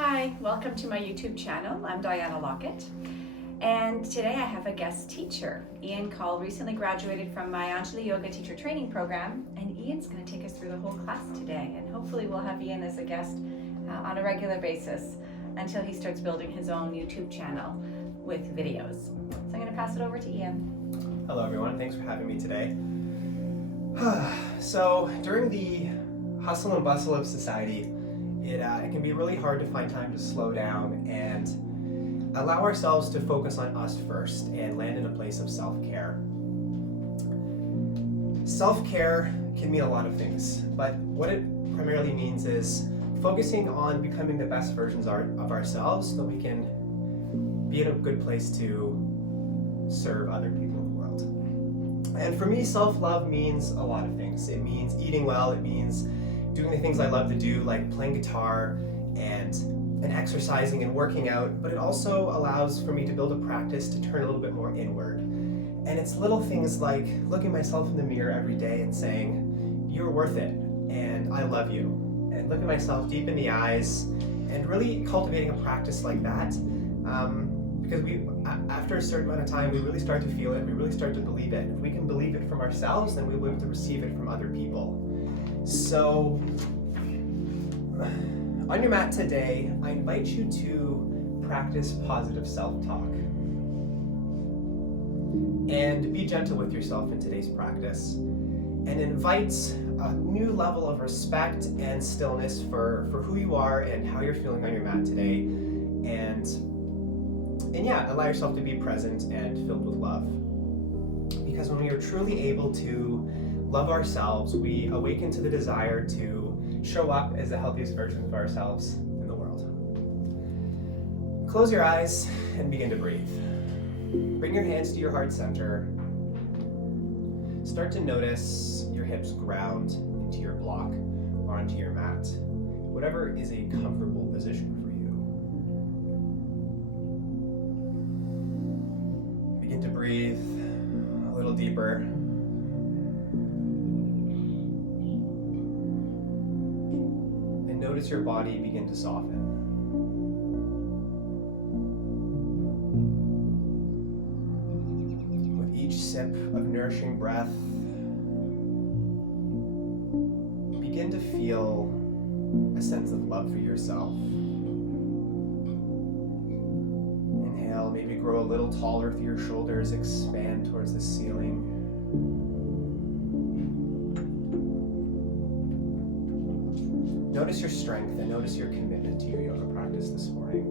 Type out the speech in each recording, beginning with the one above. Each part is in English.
Hi, welcome to my YouTube channel. I'm Diana Lockett, and today I have a guest teacher. Ian Call recently graduated from my Anjali Yoga Teacher Training Program, and Ian's going to take us through the whole class today, and hopefully we'll have Ian as a guest on a regular basis until he starts building his own YouTube channel with videos. So I'm going to pass it over to Ian. Hello everyone, thanks for having me today. So during the hustle and bustle of society, it can be really hard to find time to slow down and allow ourselves to focus on us first and land in a place of self-care. Self-care can mean a lot of things, but what it primarily means is focusing on becoming the best versions of ourselves so that we can be in a good place to serve other people in the world. And for me, self-love means a lot of things. It means eating well, it means doing the things I love to do, like playing guitar and exercising and working out, but it also allows for me to build a practice to turn a little bit more inward. And it's little things like looking myself in the mirror every day and saying, you're worth it, and I love you. And looking myself deep in the eyes and really cultivating a practice like that. Because after a certain amount of time, we really start to feel it, we really start to believe it. If we can believe it from ourselves, then we'll be able to receive it from other people. So, on your mat today, I invite you to practice positive self-talk. And be gentle with yourself in today's practice. And invite a new level of respect and stillness for who you are and how you're feeling on your mat today. And yeah, allow yourself to be present and filled with love. Because when we are truly able to love ourselves, we awaken to the desire to show up as the healthiest version of ourselves in the world. Close your eyes and begin to breathe. Bring your hands to your heart center. Start to notice your hips ground into your block or onto your mat, whatever is a comfortable position for you. Begin to breathe a little deeper. Notice your body begin to soften. With each sip of nourishing breath, begin to feel a sense of love for yourself. Inhale, maybe grow a little taller through your shoulders, expand towards the ceiling. Notice your strength and notice your commitment to your yoga practice this morning.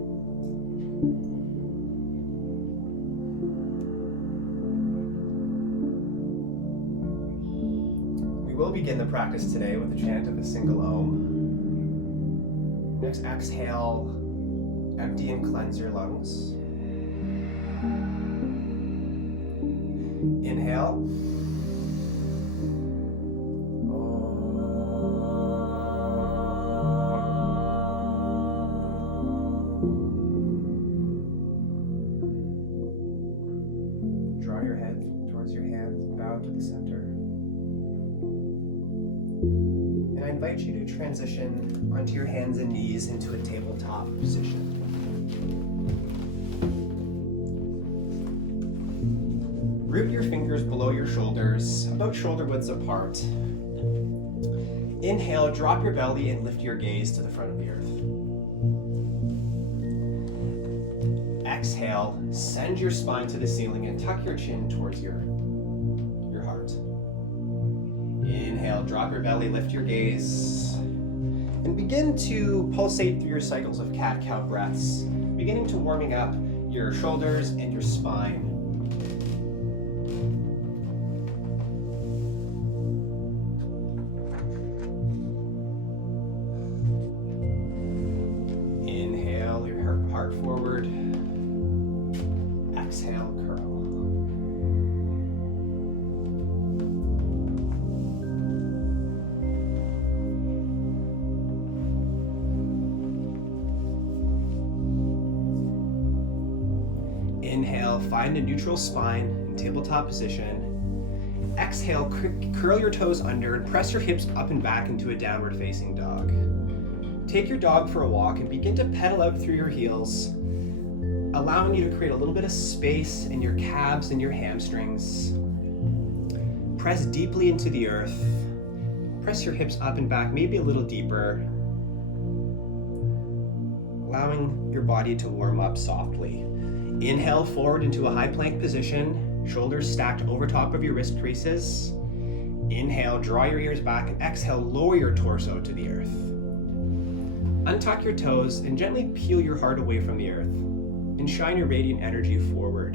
We will begin the practice today with a chant of a single Om. Next, exhale, empty and cleanse your lungs. Inhale. To the center. And I invite you to transition onto your hands and knees into a tabletop position. Root your fingers below your shoulders, about shoulder widths apart. Inhale, drop your belly and lift your gaze to the front of the earth. Exhale, send your spine to the ceiling and tuck your chin towards your heart. Inhale, drop your belly, lift your gaze, and begin to pulsate through your cycles of cat-cow breaths, beginning to warming up your shoulders and your spine. Inhale, your heart forward. Exhale, curl. Inhale, find a neutral spine in tabletop position. Exhale, curl your toes under and press your hips up and back into a downward facing dog. take your dog for a walk and begin to pedal out through your heels, allowing you to create a little bit of space in your calves and your hamstrings. Press deeply into the earth. Press your hips up and back, maybe a little deeper, allowing your body to warm up softly. Inhale forward into a high plank position, shoulders stacked over top of your wrist creases. Inhale, draw your ears back, and exhale, lower your torso to the earth. Untuck your toes and gently peel your heart away from the earth and shine your radiant energy forward.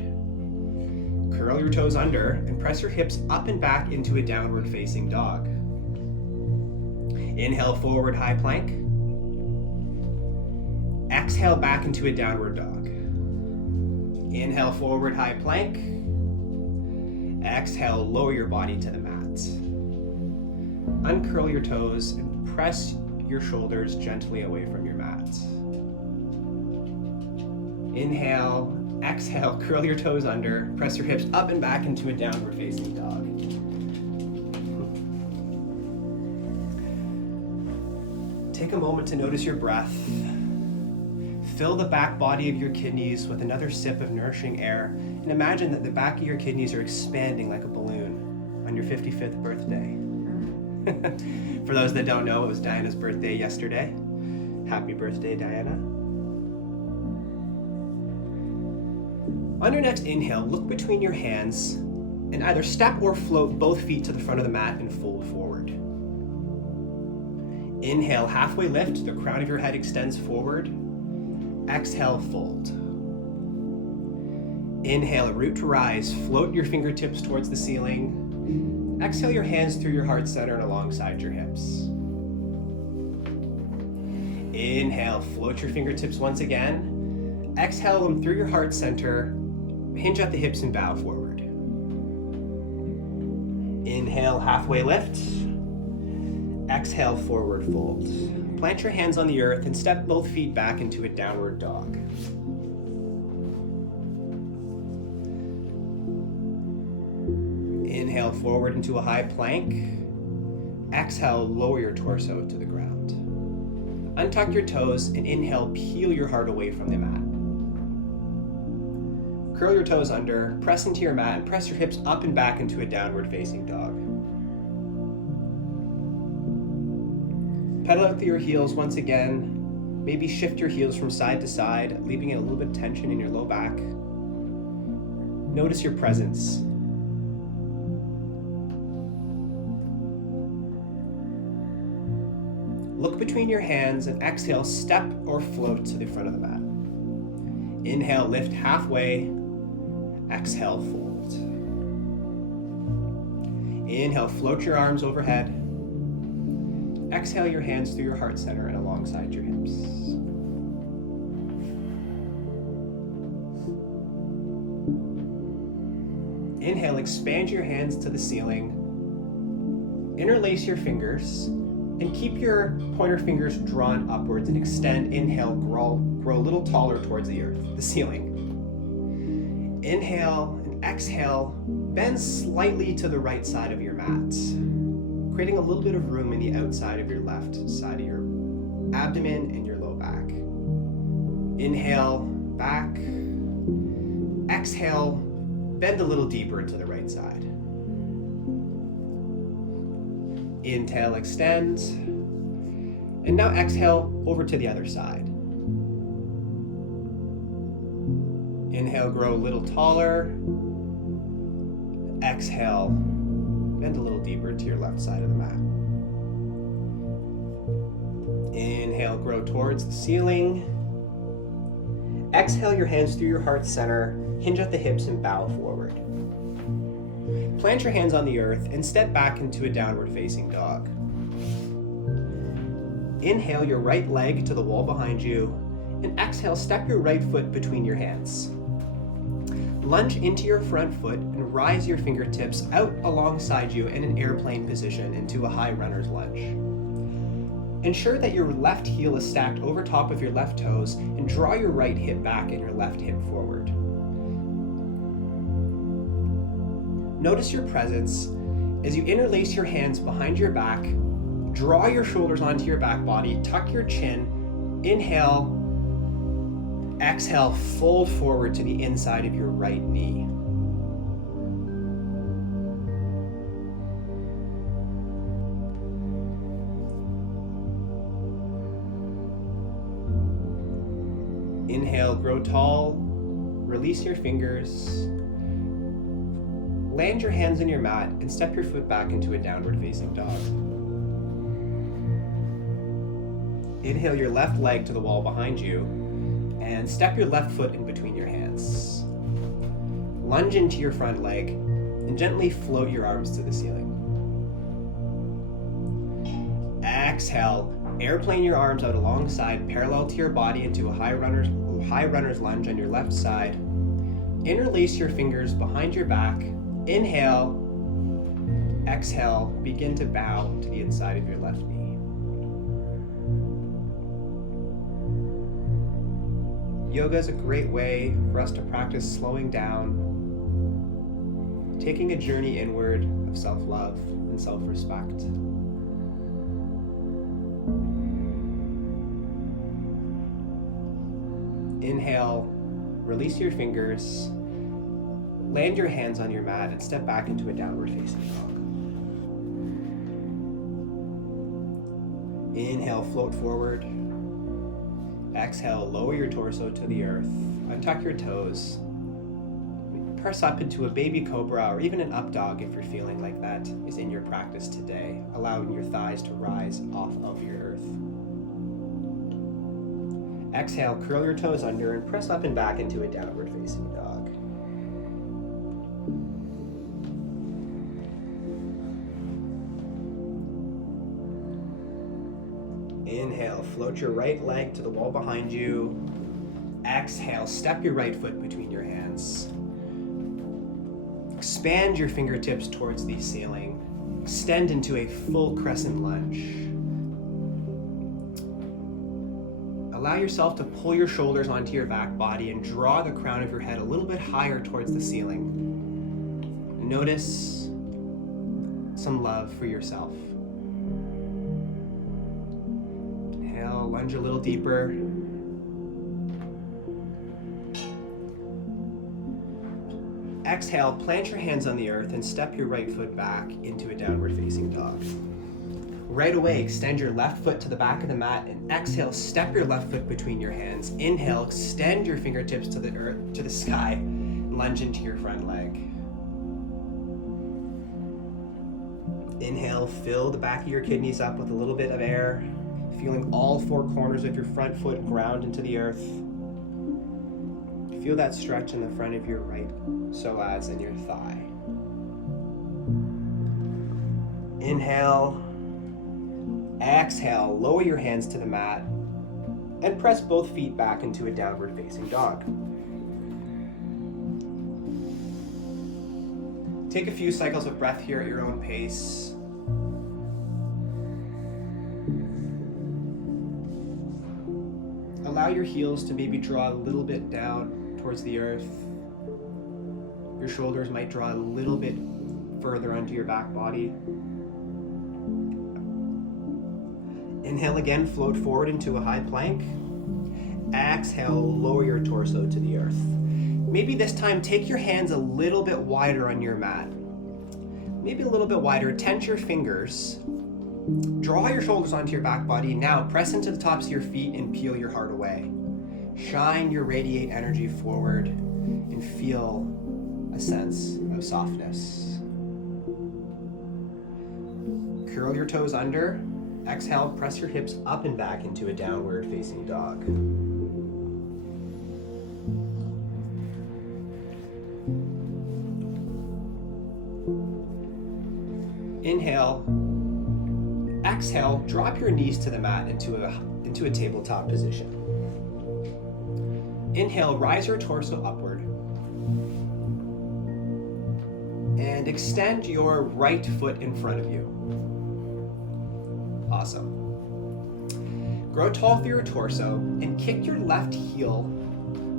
Curl your toes under and press your hips up and back into a downward facing dog. Inhale, forward high plank. Exhale, back into a downward dog. Inhale, forward high plank. Exhale, lower your body to the mat. Uncurl your toes and press your shoulders gently away from your mat. Inhale, exhale, curl your toes under, press your hips up and back into a downward facing dog. Take a moment to notice your breath. Fill the back body of your kidneys with another sip of nourishing air, and imagine that the back of your kidneys are expanding like a balloon on your 55th birthday. For those that don't know, it was Diana's birthday yesterday. Happy birthday, Diana. On your next inhale, look between your hands and either step or float both feet to the front of the mat and fold forward. Inhale, halfway lift, the crown of your head extends forward. Exhale, fold. Inhale, root to rise, float your fingertips towards the ceiling. Exhale your hands through your heart center and alongside your hips. Inhale, float your fingertips once again. Exhale them through your heart center. Hinge at the hips and bow forward. Inhale, halfway lift. Exhale, forward fold. Plant your hands on the earth and step both feet back into a downward dog. Inhale forward into a high plank. Exhale, lower your torso to the ground. Untuck your toes and inhale, peel your heart away from the mat. Curl your toes under, press into your mat, and press your hips up and back into a downward facing dog. Pedal out through your heels once again. Maybe shift your heels from side to side, leaving a little bit of tension in your low back. Notice your presence. Look between your hands and exhale, step or float to the front of the mat. Inhale, lift halfway. Exhale, fold. Inhale, float your arms overhead. Exhale your hands through your heart center and alongside your hips. Inhale, expand your hands to the ceiling. Interlace your fingers and keep your pointer fingers drawn upwards and extend. Inhale, grow a little taller towards the earth, the ceiling. Inhale and exhale, bend slightly to the right side of your mat, creating a little bit of room in the outside of your left side of your abdomen and your low back. Inhale, back. Exhale, bend a little deeper into the right side. Inhale, extend. And now exhale over to the other side. Inhale, grow a little taller. Exhale, bend a little deeper to your left side of the mat. Inhale, grow towards the ceiling. Exhale your hands through your heart center, hinge at the hips and bow forward. Plant your hands on the earth and step back into a downward facing dog. Inhale your right leg to the wall behind you, and exhale, step your right foot between your hands. Lunge into your front foot and rise your fingertips out alongside you in an airplane position into a high runner's lunge. Ensure that your left heel is stacked over top of your left toes and draw your right hip back and your left hip forward. Notice your presence as you interlace your hands behind your back, draw your shoulders onto your back body, tuck your chin, Inhale. Exhale, fold forward to the inside of your right knee. Inhale, grow tall, release your fingers, land your hands on your mat and step your foot back into a downward facing dog. Inhale your left leg to the wall behind you and step your left foot in between your hands. Lunge into your front leg and gently float your arms to the ceiling. Exhale, airplane your arms out alongside, parallel to your body into a high runner's lunge on your left side. Interlace your fingers behind your back. Inhale. Exhale, begin to bow to the inside of your left knee. Yoga is a great way for us to practice slowing down, taking a journey inward of self-love and self-respect. Inhale, release your fingers, land your hands on your mat and step back into a downward facing dog. Inhale, float forward. Exhale, lower your torso to the earth. Untuck your toes. Press up into a baby cobra or even an up dog if you're feeling like that is in your practice today, allowing your thighs to rise off of your earth. Exhale, curl your toes under and press up and back into a downward facing dog. Inhale, float your right leg to the wall behind you. Exhale, step your right foot between your hands. Expand your fingertips towards the ceiling. Extend into a full crescent lunge. Allow yourself to pull your shoulders onto your back body and draw the crown of your head a little bit higher towards the ceiling. Notice some love for yourself. Inhale, lunge a little deeper. Exhale, plant your hands on the earth and step your right foot back into a downward facing dog. Right away, extend your left foot to the back of the mat and exhale, step your left foot between your hands. Inhale, extend your fingertips to the earth, to the sky, and lunge into your front leg. Inhale, fill the back of your kidneys up with a little bit of air, feeling all four corners of your front foot ground into the earth. Feel that stretch in the front of your right psoas and your thigh. Inhale. Exhale, lower your hands to the mat and press both feet back into a downward facing dog. Take a few cycles of breath here at your own pace. Allow your heels to maybe draw a little bit down towards the earth. Your shoulders might draw a little bit further onto your back body. Inhale again, float forward into a high plank. Exhale, lower your torso to the earth. Maybe this time take your hands a little bit wider on your mat. Maybe a little bit wider, tense your fingers. Draw your shoulders onto your back body. Now press into the tops of your feet and peel your heart away. Shine your radiate energy forward and feel a sense of softness. Curl your toes under. Exhale, press your hips up and back into a downward facing dog. Inhale. Exhale, drop your knees to the mat into a tabletop position. Inhale, rise your torso upward. And extend your right foot in front of you. Awesome. Grow tall through your torso and kick your left heel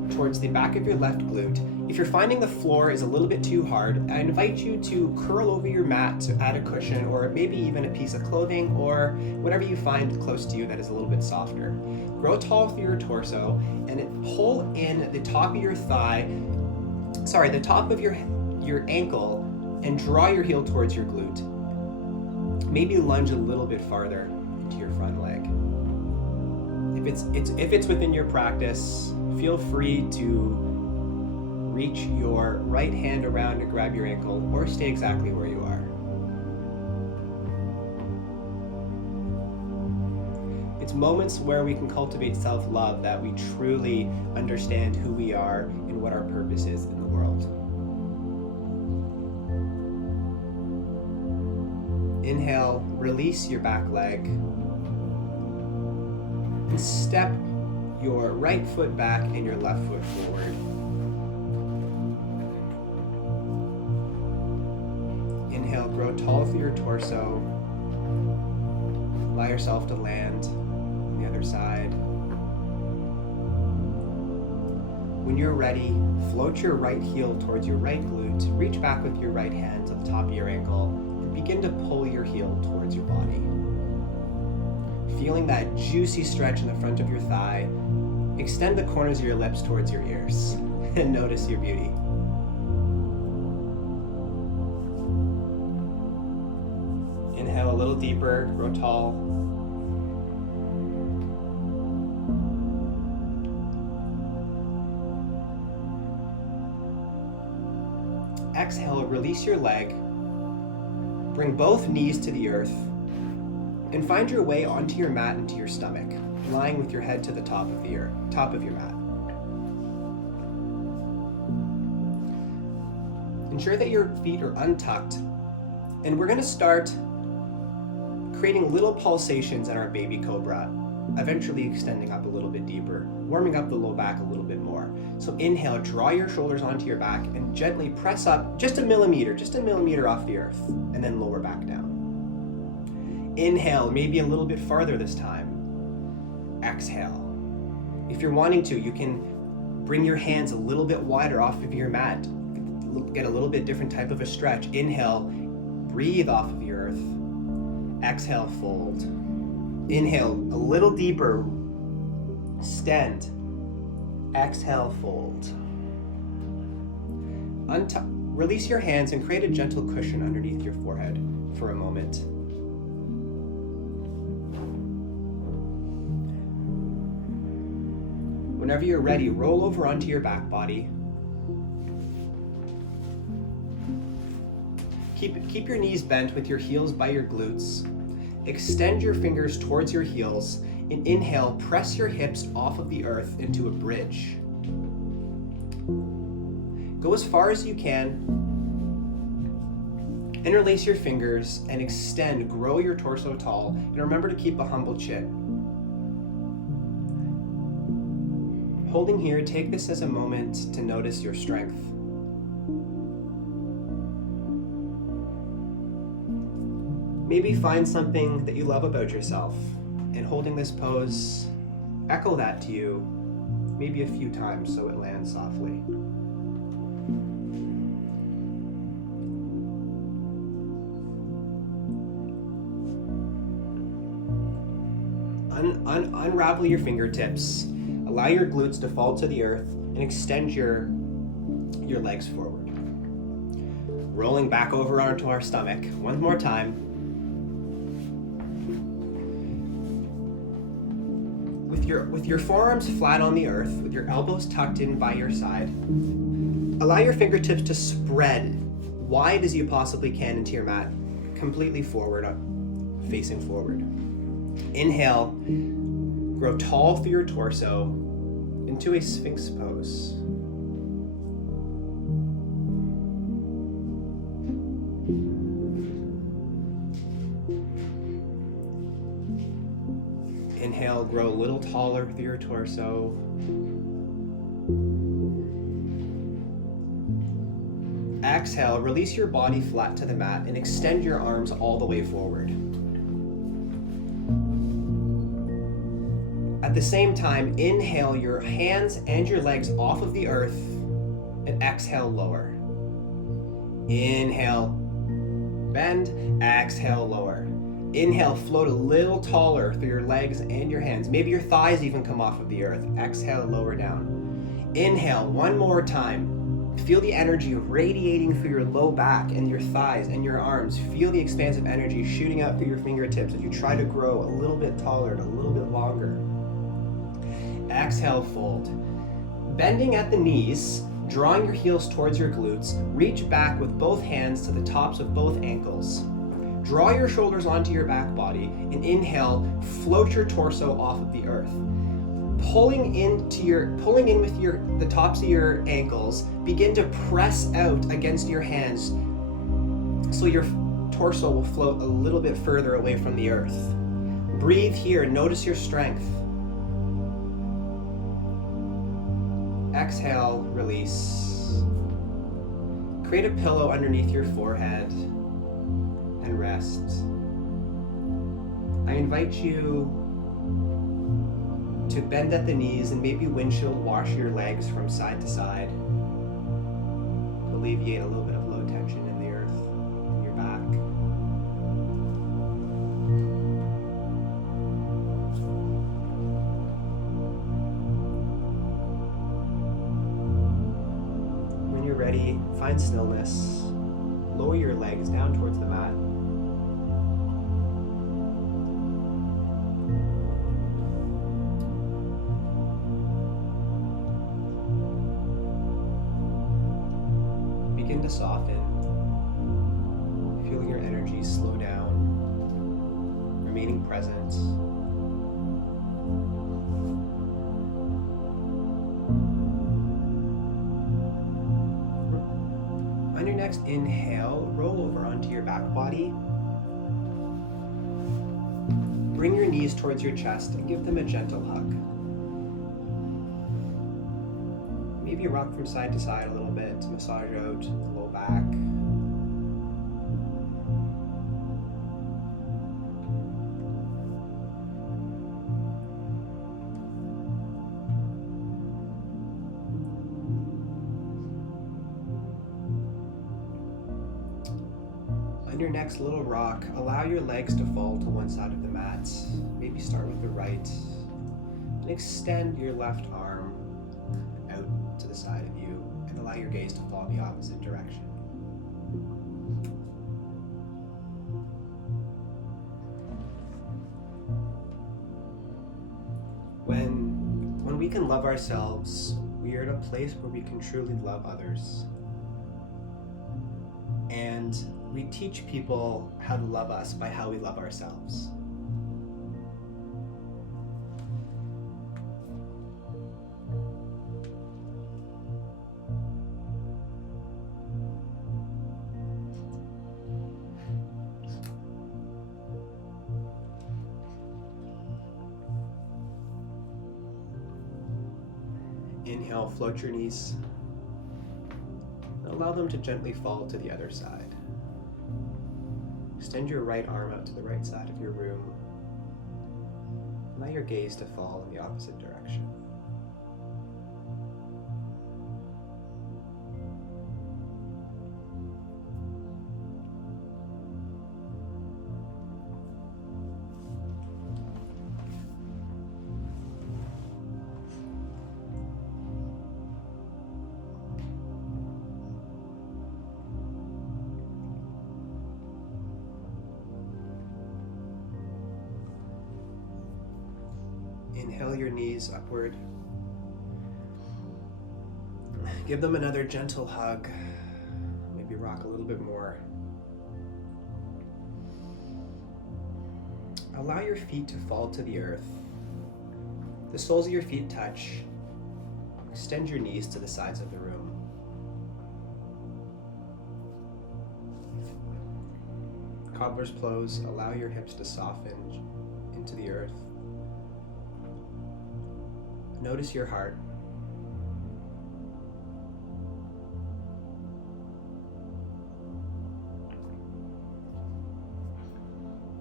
towards the back of your left glute If you're finding the floor is a little bit too hard, I invite you to curl over your mat to add a cushion, or maybe even a piece of clothing, or whatever you find close to you that is a little bit softer. Grow tall through your torso and pull in the top of your the top of your ankle, and draw your heel towards your glute. Maybe lunge a little bit farther into your front leg. If it's within your practice, feel free to reach your right hand around to grab your ankle, or stay exactly where you are. It's moments where we can cultivate self-love that we truly understand who we are and what our purpose is in the world. Inhale, release your back leg, and step your right foot back and your left foot forward. Inhale, grow tall through your torso. Allow yourself to land on the other side. When you're ready, float your right heel towards your right glute, reach back with your right hand to the top of your ankle, and begin to pull your heel towards your body. Feeling that juicy stretch in the front of your thigh, extend the corners of your lips towards your ears, and notice your beauty. Inhale a little deeper, grow tall. Exhale, release your leg. Bring both knees to the earth and find your way onto your mat into your stomach, lying with your head to the top of your mat. Ensure that your feet are untucked, and we're going to start creating little pulsations in our baby cobra, eventually extending up a little bit deeper, warming up the low back a little bit more. So inhale, draw your shoulders onto your back and gently press up just a millimeter off the earth, and then lower back down. Inhale, maybe a little bit farther this time. Exhale. If you're wanting to, you can bring your hands a little bit wider off of your mat, get a little bit different type of a stretch. Inhale, breathe off of the earth. Exhale, fold. Inhale, a little deeper, extend. Exhale, fold. Release your hands and create a gentle cushion underneath your forehead for a moment. Whenever you're ready, roll over onto your back body. Keep your knees bent with your heels by your glutes. Extend your fingers towards your heels, and inhale, press your hips off of the earth into a bridge. Go as far as you can. Interlace your fingers and extend, grow your torso tall, and remember to keep a humble chin. Holding here, take this as a moment to notice your strength. Maybe find something that you love about yourself, and holding this pose, echo that to you maybe a few times so it lands softly. Unravel your fingertips, allow your glutes to fall to the earth, and extend your legs forward. Rolling back over onto our stomach, one more time. With your forearms flat on the earth, with your elbows tucked in by your side, allow your fingertips to spread wide as you possibly can into your mat, completely forward, facing forward. Inhale, grow tall through your torso into a Sphinx Pose. Inhale, grow a little taller through your torso. Exhale, release your body flat to the mat and extend your arms all the way forward. At the same time, inhale your hands and your legs off of the earth and exhale, lower. Inhale, bend, exhale, lower. Inhale, float a little taller through your legs and your hands. Maybe your thighs even come off of the earth. Exhale, lower down. Inhale, one more time. Feel the energy radiating through your low back and your thighs and your arms. Feel the expansive energy shooting out through your fingertips as you try to grow a little bit taller and a little bit longer. Exhale, fold. Bending at the knees, drawing your heels towards your glutes, reach back with both hands to the tops of both ankles. Draw your shoulders onto your back body and inhale, float your torso off of the earth. Pulling in with the tops of your ankles, begin to press out against your hands so your torso will float a little bit further away from the earth. Breathe here, notice your strength. Exhale, release. Create a pillow underneath your forehead and rest. I invite you to bend at the knees and maybe windshield wash your legs from side to side to alleviate a little bit of low tension in the earth in your back. When you're ready, find stillness. Lower your legs down towards the mat. Begin to soften, feeling your energy slow down, remaining present. On your next inhale, roll over onto your back body. Bring your knees towards your chest and give them a gentle hug. Maybe rock from side to side a little bit to massage out the low back. On your next little rock, allow your legs to fall to one side of the mat. Maybe start with the right and extend your left arm out to the side of you and allow your gaze to fall the opposite direction. When we can love ourselves, we are in a place where we can truly love others. And we teach people how to love us by how we love ourselves. Inhale, float your knees. Allow them to gently fall to the other side. Extend your right arm out to the right side of your room. Allow your gaze to fall in the opposite direction. Inhale your knees upward. Give them another gentle hug. Maybe rock a little bit more. Allow your feet to fall to the earth. The soles of your feet touch. Extend your knees to the sides of the room. Cobbler's pose. Allow your hips to soften into the earth. Notice your heart.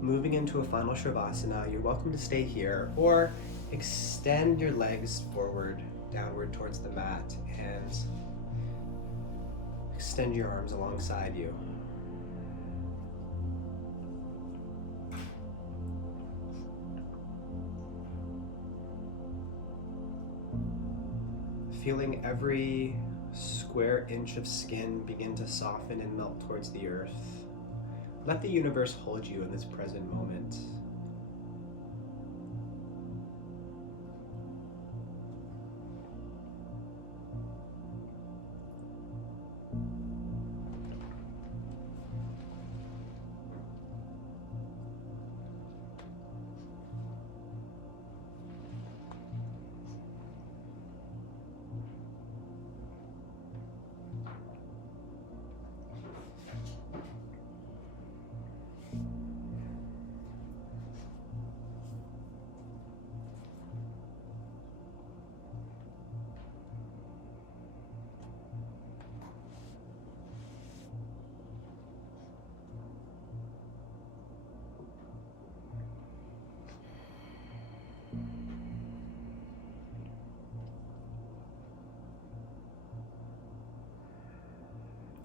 Moving into a final Shavasana, you're welcome to stay here or extend your legs forward, downward towards the mat, and Extend your arms alongside you. Feeling every square inch of skin begin to soften and melt towards the earth. Let the universe hold you in this present moment.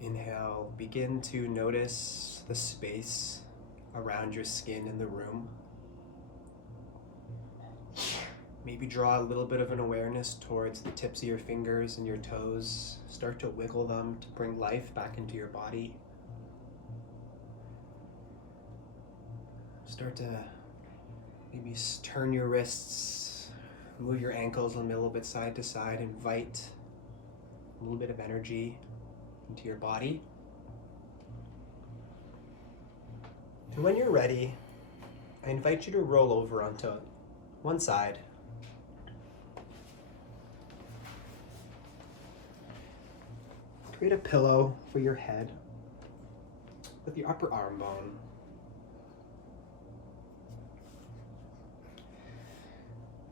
Inhale, begin to notice the space around your skin in the room. Maybe draw a little bit of an awareness towards the tips of your fingers and your toes. Start to wiggle them to bring life back into your body. Start to maybe turn your wrists, move your ankles a little bit side to side, invite a little bit of energy into your body. And when you're ready, I invite you to roll over onto one side. Create a pillow for your head with your upper arm bone.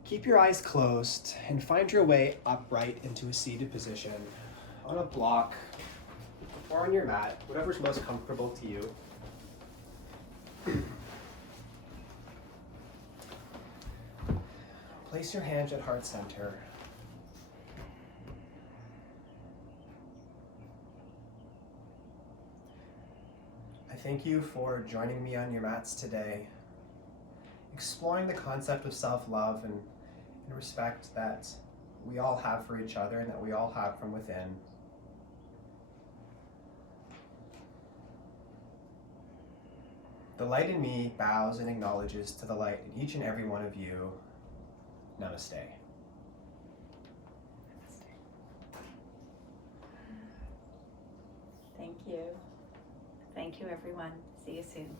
Keep your eyes closed and find your way upright into a seated position on a block or on your mat, whatever's most comfortable to you. Place your hands at heart center. I thank you for joining me on your mats today, exploring the concept of self-love and respect that we all have for each other and that we all have from within. The light in me bows and acknowledges to the light in each and every one of you. Namaste. Thank you. Thank you, everyone. See you soon.